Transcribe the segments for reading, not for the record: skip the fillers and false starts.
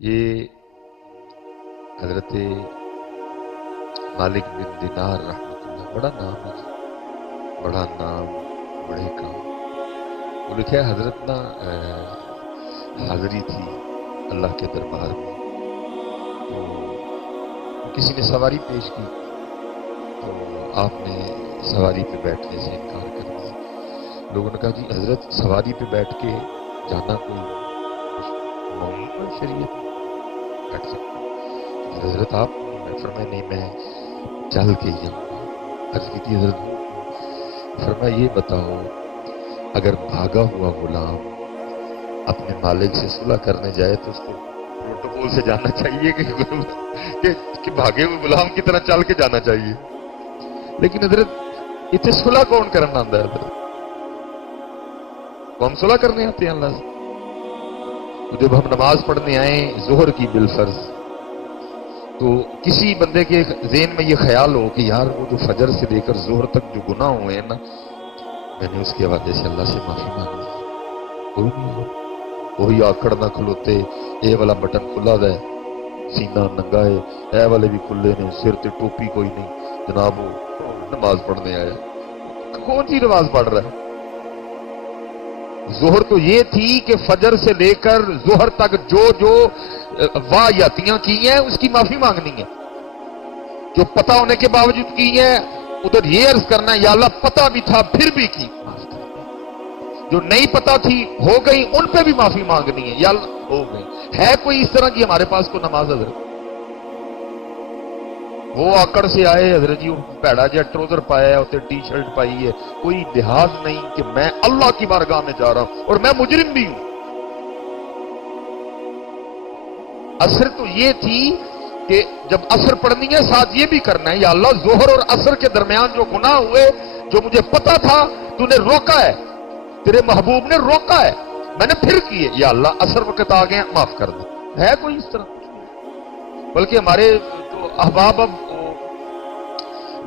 یہ حضرت مالک بن دینار رحمۃ اللہ، بڑا نام ہے جی، بڑا نام، بڑے کام۔ وہ لکھا ہے حضرت نا حاضری تھی اللہ کے دربار میں، تو کسی نے سواری پیش کی تو آپ نے سواری پہ بیٹھنے سے انکار کر دیا۔ لوگوں نے کہا جی حضرت سواری پہ بیٹھ کے جانا کوئی ممنوع ہے شریعت میں، بیٹھ سکتے ہیں؟ حضرت آپ میں فرمایا نہیں، میں چل کے ہی جاؤں گا۔ عرض کی تھی حضرت فرمایا یہ بتاؤ، اگر بھاگا ہوا غلام اپنے مالک سے صلح کرنے جائے تو اس کو پروٹوکول سے جانا چاہیے کہ بھاگے ہوئے غلام کی طرح چل کے جانا چاہیے؟ لیکن حضرت اتنے صلح کون کرنا آتا ہے؟ حضرت وہ ہم صلح کرنے آتے ہیں اللہ سے؟ تو جب ہم نماز پڑھنے آئیں ظہر کی بالفرض، تو کسی بندے کے ذہن میں یہ خیال ہو کہ یار وہ جو فجر سے لے کر ظہر تک جو گناہ ہوئے ہیں نا، میں نے اس کے حوالے سے اللہ سے معافی مانگی ہے، کوئی نہیں ہو، وہی آکڑ نہ کھلوتے، اے والا بٹن کھلا ہے، سینہ ننگا ہے، اے والے بھی کھلے نے، سر تے ٹوپی کوئی نہیں، جناب وہ نماز پڑھنے آیا۔ کون سی نماز پڑھ رہا ہے؟ ظہر تو یہ تھی کہ فجر سے لے کر ظہر تک جو جو واہیاتیاں کی ہیں اس کی معافی مانگنی ہے، جو پتہ ہونے کے باوجود کی ہیں ادھر یہ عرض کرنا ہے یا اللہ پتہ بھی تھا پھر بھی کی، معاف کر دے۔ جو نہیں پتہ تھی ہو گئی ان پہ بھی معافی مانگنی ہے یا اللہ ہو گئی۔ ہے کوئی اس طرح کی ہمارے پاس کو نماز حضرت؟ وہ آکڑ سے آئے حضرت جی، پیڑا جا ٹروزر پایا ہے ہوتے، ٹی شرٹ پائی ہے، کوئی لحاظ نہیں کہ میں اللہ کی بارگاہ میں جا رہا ہوں اور میں مجرم بھی ہوں۔ اثر تو یہ تھی کہ جب اثر پڑھنی ہے ساتھ یہ بھی کرنا ہے یا اللہ ظہر اور اثر کے درمیان جو گناہ ہوئے جو مجھے پتا تھا تو نے روکا ہے، تیرے محبوب نے روکا ہے، میں نے پھر کیے، یا اللہ اثر وقت آ گئے معاف کر دے۔ ہے کوئی اس طرح؟ بلکہ ہمارے جو احباب اب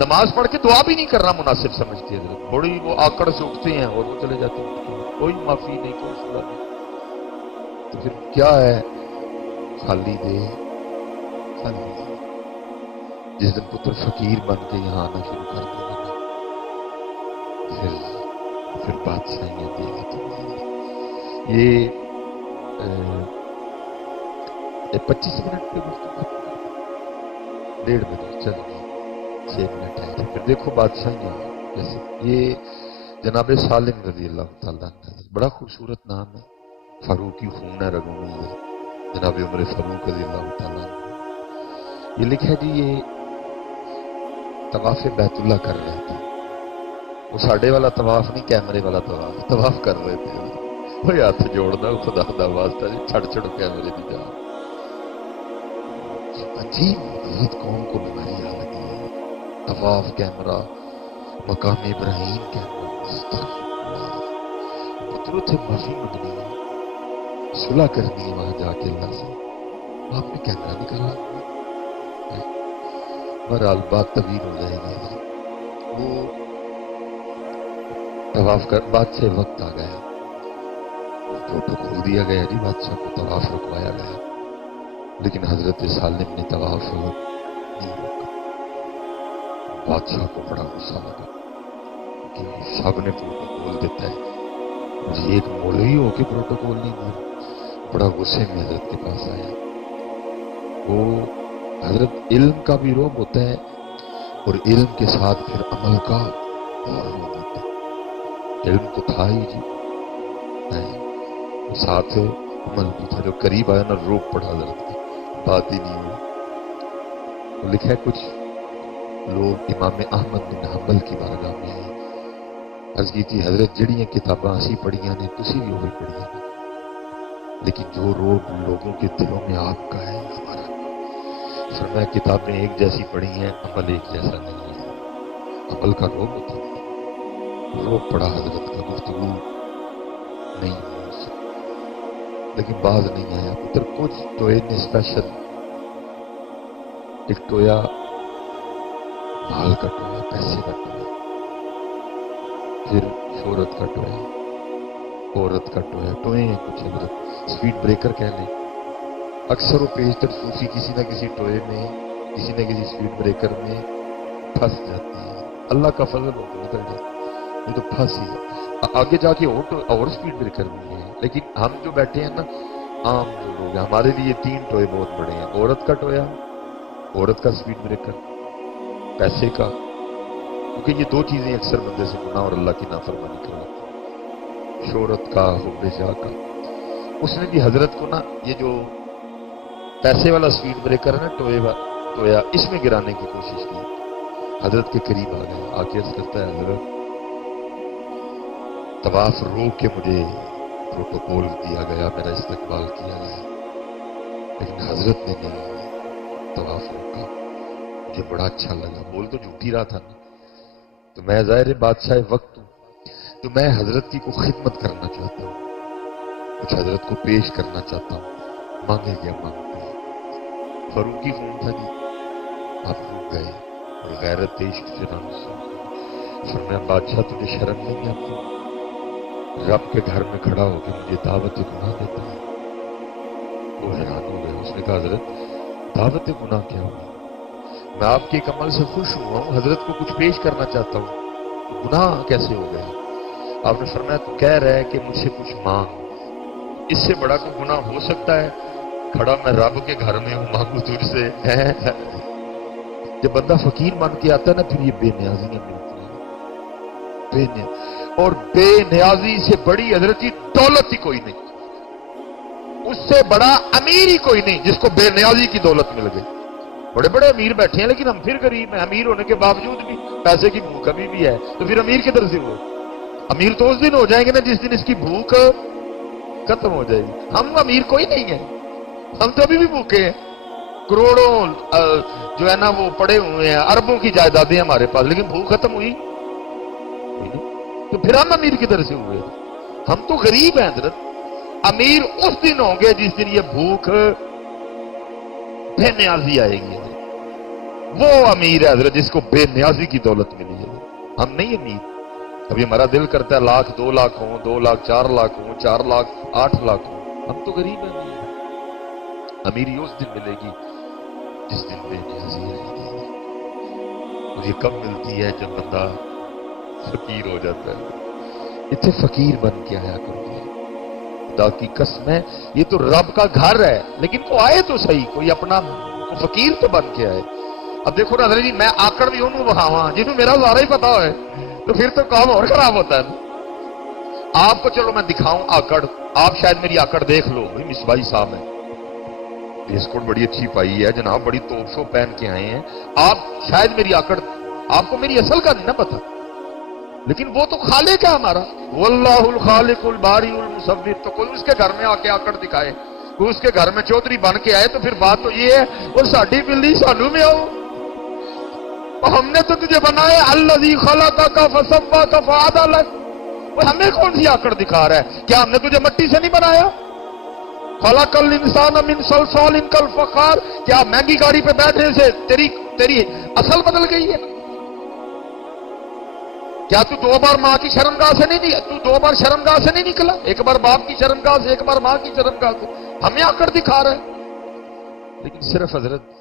نماز پڑھ کے دعا بھی نہیں کرنا مناسب سمجھتے ہیں، بڑی وہ آکڑ سے اٹھتے ہیں اور وہ چلے جاتے ہیں، کوئی معافی نہیں، کوئی صلح نہیں۔ تو پھر کیا ہے؟ خالی دے، خالی دے۔ جس دن پتر فقیر بن کے یہاں آنا شروع کر دے گا نا، پھر بادشاہیاں دے گا تمہیں۔ یہ 25 منٹ پہ گفتگو، 1.5 منٹ چل گئی، 6 منٹ ہے، پھر دیکھو بادشاہیاں جیسے یہ جناب سالم رضی اللہ تعالیٰ عنہ، بڑا خوبصورت نام ہے، فاروقی خون ہے رگوں میں، یہ جناب عمر فاروق رضی اللہ تعالیٰ عنہ۔ یہ لکھا ہے جی یہ طواف بیت اللہ کر رہے تھے، وہ ساڑھے والا طواف نہیں، کیمرے والا طواف کر رہے تھے۔ وہ ہاتھ جوڑنا خدا دا واسطہ جی، چھڑ چھڑ کیمرے دی جا۔ عجیب حضرت قوم کو بیماری آ لگی ہے، طواف کیمرہ، مقام ابراہیم کیمرہ، پتروں تھے معافی منگنی ہے، صلح کرنی ہے وہاں جا کے اللہ سے، آپ نے کیمرہ نکالا۔ بہرحال بات طویل ہو جائے گی۔ وہ طواف کر بادشاہ وقت آ گیا، فوٹو کھول دیا گیا جی، بادشاہ کو طواف رکوایا گیا، لیکن حضرت سالم نے طواف نہیں روکا۔ بادشاہ کو بڑا غصہ لگا کہ سب نے پروٹوکول دیتا ہے، مجھے ایک مولوی ہو کے پروٹوکول نہیں دیا۔ بڑا غصے میں حضرت کے پاس آیا۔ وہ حضرت علم کا بھی روب ہوتا ہے اور علم کے ساتھ پھر عمل کا اور روب ہوتا ہے۔ علم تو تھا ہی جی، ساتھ عمل بھی تھا، جو قریب آیا نا روب پڑا حضرت کا، بات ہی نہیں ہوئی۔ وہ لکھا ہے کچھ لوگ امام احمد بن حنبل کی بارگاہ میں آئے، عرض کی تھی حضرت جڑیاں کتاباں اسی پڑھیاں نے تسی بھی وہی پڑھیاں نے، لیکن جو روب لوگوں کے دلوں میں آپ کا ہے ہمارا نہیں۔ فرمایا کتابیں ایک جیسی پڑھی ہیں، عمل ایک جیسا نہیں ہے، عمل کا روب ہوتا ہے، روب پڑا حضرت کا، گفتگو نہیں ہوئی اس سے، لیکن باز نہیں آیا۔ پتر کچھ ٹوئے نے اسپیشل، ایک ٹویا مال کا ٹویا، پیسے کا ٹویا، پھر شہرت کا ٹویا، عورت کا ٹویا، ٹوئے ہیں کچھ حضرت، سپیڈ بریکر کہہ لیں، اکثر و بیشتر صوفی کسی نہ کسی ٹوئے میں، کسی نہ کسی سپیڈ بریکر میں پھنس جاتی ہے. اللہ کا فضل ہو تو نکل جاتی ہے، یہ تو پھنس ہی آگے جا کے اور سپیڈ بریکر بھی ہے. لیکن ہم جو بیٹھے ہیں نا، عام جو لوگ ہیں، ہمارے لیے 3 ٹوئے بہت بڑے ہیں. عورت کا ٹویا، عورت کا سپیڈ بریکر، پیسے کا. کیونکہ یہ 2 چیزیں اکثر بندے سے گناہ اور اللہ کی نافرمانی کرواتی ہیں. شہرت کا، حب جاہ کا. اس نے بھی حضرت کو نا یہ جو پیسے والا سپیڈ بریکر ہے نا، ٹویا، اس میں گرانے کی کوشش کی. حضرت کے قریب آ گیا، آ کے عرض کرتا ہے حضرت طواف روک کے مجھے پروٹوکول دیا گیا، میرا استقبال کیا گیا، لیکن حضرت نے نہیں طواف روکا. مجھے بڑا اچھا لگا. بول تو جھوٹ ہی رہا تھا نا. تو میں ظاہر بادشاہ وقت ہوں، تو میں حضرت کی کو خدمت کرنا چاہتا ہوں، کچھ حضرت کو پیش کرنا چاہتا ہوں. مانگے کیا مانگتے ہیں؟ فاروقی خون تھا جی. آپ رک گئے اور غیرت عشق سے رنگ سے فرمایا بادشاہ تجھے شرم نہیں آتی؟ رب کے گھر میں کھڑا ہو کے مجھے دعوت گناہ دیتا ہے. وہ حیران ہو گئے. اس نے کہا حضرت دعوت گناہ کیا ہوئی؟ میں آپ کے ایک عمل سے خوش ہوا ہوں، حضرت کو کچھ پیش کرنا چاہتا ہوں، تو گناہ کیسے ہو گئے؟ آپ نے فرمایا تو کہہ رہا ہے کہ مجھ سے کچھ مانگ، اس سے بڑا کوئی گناہ ہو سکتا ہے؟ کھڑا میں رب کے گھر میں ہوں، مانگو تجھ سے. جب بندہ فقیر بن کے آتا ہے نا، پھر یہ بے نیازیاں ملتی ہیں. اور بے نیازی سے بڑی حضرت کی دولت ہی کوئی نہیں، اس سے بڑا امیر ہی کوئی نہیں جس کو بے نیازی کی دولت مل گئی. بڑے بڑے امیر بیٹھے ہیں لیکن ہم پھر غریب ہیں. امیر ہونے کے باوجود بھی پیسے کی بھوک ابھی بھی ہے. تو پھر امیر کدھر سے ہوئے؟ امیر تو اس دن ہو جائیں گے نا جس دن اس کی بھوک ختم ہو جائے گی. ہم امیر کوئی نہیں ہے، ہم تو ابھی بھی بھوکے ہیں. کروڑوں جو ہے نا وہ پڑے ہوئے ہیں، اربوں کی جائیدادیں ہمارے پاس، لیکن بھوک ختم ہوئی تو پھر ہم امیر کدھر سے ہوئے؟ ہم تو غریب ہیں حضرت. امیر اس دن ہوں گے جس دن یہ بھوک بے نیازی آئے گی. وہ امیر ہے حضرت جس کو بے نیازی کی دولت ملی ہے. ہم نہیں امیر. ابھی ہمارا دل کرتا ہے 1,00,000 2,00,000 ہوں، 2,00,000 4,00,000 ہوں، 4,00,000 8,00,000 ہوں. ہم تو غریب ہیں. امیری اس دن ملے گی جس دن بے نیازی آئے گی. اور یہ کب ملتی ہے؟ جب بندہ فقیر ہو جاتا ہے. اتنے فقیر بن کے آیا کرو. خدا کی قسم ہے، یہ تو رب کا گھر ہے، لیکن وہ آئے تو صحیح، کوئی اپنا فقیر تو بن کے آئے. اب دیکھو نا جی، میں آکڑ بھی انہوں بہاواں جنہوں میرا سارا ہی پتا ہے، تو پھر تو کام اور خراب ہوتا ہے نا. آپ کو چلو میں دکھاؤں آکڑ، آپ شاید میری آکڑ دیکھ لو. بھائی مصباحی صاحب ہیں، بیسکوٹ بڑی اچھی پائی ہے جناب، بڑی توپ شو پہن کے آئے ہیں. آپ شاید میری آکڑ، آپ کو میری اصل کا نہیں نا پتا، لیکن وہ تو خالق ہے ہمارا. واللہ الخالق الباری المصور. تو کوئی اس کے گھر میں آ کے آکڑ دکھائے، کوئی اس کے گھر میں چودھری بن کے آئے، تو پھر بات تو یہ ہے وہ ساڈی بلی سانو میں آؤ. ہم نے تو تجھے بنایا الذی خلقک فسواک فعدلک. وہ ہمیں کون سی آکڑ دکھا رہا ہے؟ کیا ہم نے تجھے مٹی سے نہیں بنایا؟ خلق الانسان من صلصال کالفخار. کیا مہنگی گاڑی پہ بیٹھنے سے تیری اصل بدل گئی ہے؟ کیا تو 2 بار ماں کی شرمگاہ سے نہیں، تو 2 بار شرمگاہ سے نہیں نکلا؟ ایک بار باپ کی شرمگاہ سے، ایک بار ماں کی شرمگاہ سے. ہمیں آکڑ دکھا رہا ہے. لیکن صرف حضرت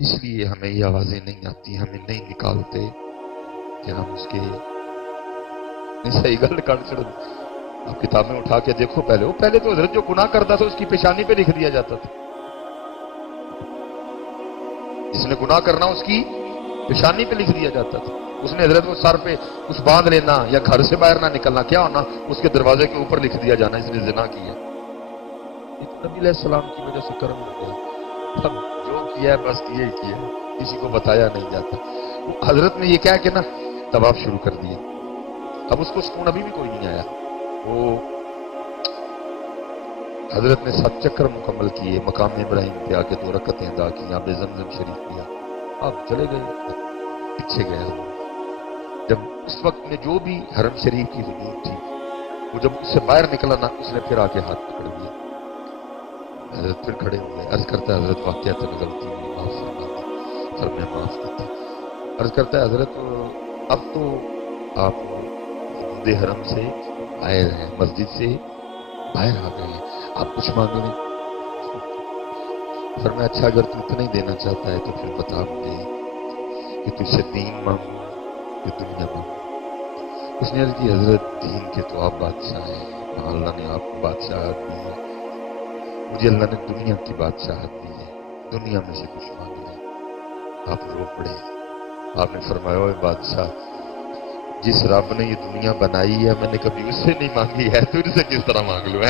اس لیے ہمیں یہ آوازیں نہیں آتی، ہمیں نہیں نکالتے کہ ہم اس کے صحیح گل کر چڑھ. آپ کتابیں اٹھا کے دیکھو پہلے تو حضرت جو گناہ کرتا تھا اس کی پیشانی پہ لکھ دیا جاتا تھا. جس نے گناہ کرنا اس کی پیشانی پہ لکھ دیا جاتا تھا. اس نے حضرت کو سر پہ کچھ باندھ لینا یا گھر سے باہر نہ نکلنا، کیا ہونا؟ اس کے دروازے کے اوپر لکھ دیا جانا اس نے زنا کیا. نبی علیہ السلام کی وجہ سے کرم ہو گیا. اب جو کیا ہے بس یہ ہی کیا، کسی کو بتایا نہیں جاتا. حضرت نے یہ کہا کہ نا طواف شروع کر دیا. اب اس کو سکون ابھی بھی کوئی نہیں آیا. وہ حضرت نے 7 چکر مکمل کیے، مقام ابراہیم پہ آ کے 2 رکعتیں ادا کی، آپ نے زمزم شریف پیا. آپ چلے گئے، پیچھے گیا. جب اس وقت میں جو بھی حرم شریف کی حدود تھی، وہ جب اس سے باہر نکلا نا، اس نے پھر آ کے ہاتھ پکڑ لیا. حضرت پھر کھڑے ہوئے. عرض کرتا ہے حضرت واقعات غلطی ہوئی، معاف فرما دیں. فرمایا معاف کرتا. عرض کرتا ہے حضرت اب تو آپ حدود حرم سے باہر ہیں، مسجد سے باہر آ گئے ہیں، آپ کچھ مانگے نہیں. فرمایا اچھا اگر تو اتنا ہی دینا چاہتا ہے تو پھر بتا مجھے کہ تجھ سے دین مانگوں کہ دنیا مانگوں؟ اس نے عرض کی حضرت دین کے تو آپ بادشاہ ہیں، ہاں اللہ نے آپ کو بادشاہت دی ہے، مجھے اللہ نے دنیا کی بادشاہت دی ہے، دنیا میں سے کچھ مانگ لے۔ آپ رو پڑے۔ آپ نے فرمایا اوے بادشاہ، جس رب نے یہ دنیا بنائی ہے میں نے کبھی اس سے نہیں مانگی ہے، تجھ سے کس طرح مانگ لوں؟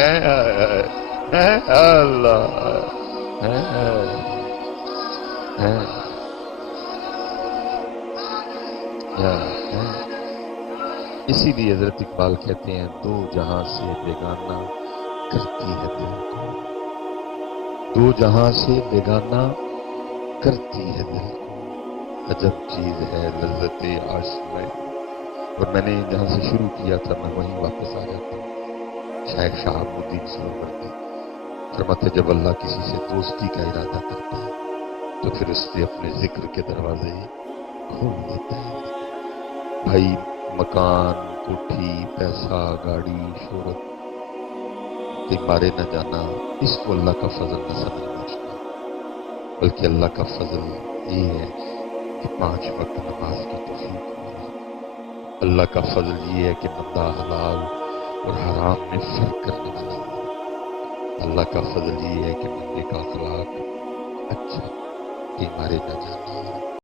اللہ اسی لیے حضرت اقبال کہتے ہیں دو جہاں سے بیگانہ کرتی ہے دل کو، دو جہاں سے بیگانہ کرتی ہے دل کو، عجب چیز ہے لذت آشنا۔ اور میں نے جہاں سے شروع کیا تھا میں وہیں واپس آ جاتا ہوں۔ شیخ شہاب الدین سہروردی فرماتے جب اللہ کسی سے دوستی کا ارادہ کرتا ہے تو پھر اس سے اپنے ذکر کے دروازے کھول دیتا ہے۔ بھائی مکان، کوٹھی، پیسہ، گاڑی، شہرت کے مارے نہ جانا، اس کو اللہ کا فضل نہ سمجھنا، بلکہ اللہ کا فضل یہ ہے کہ 5 وقت نماز کی توفیق ملی۔ اللہ کا فضل یہ ہے کہ بندہ حلال اور حرام میں فرق کرنے والا ہو۔ اللہ کا فضل یہ ہے کہ بندے کا اخلاق اچھا، کہ مارے نہ جانا۔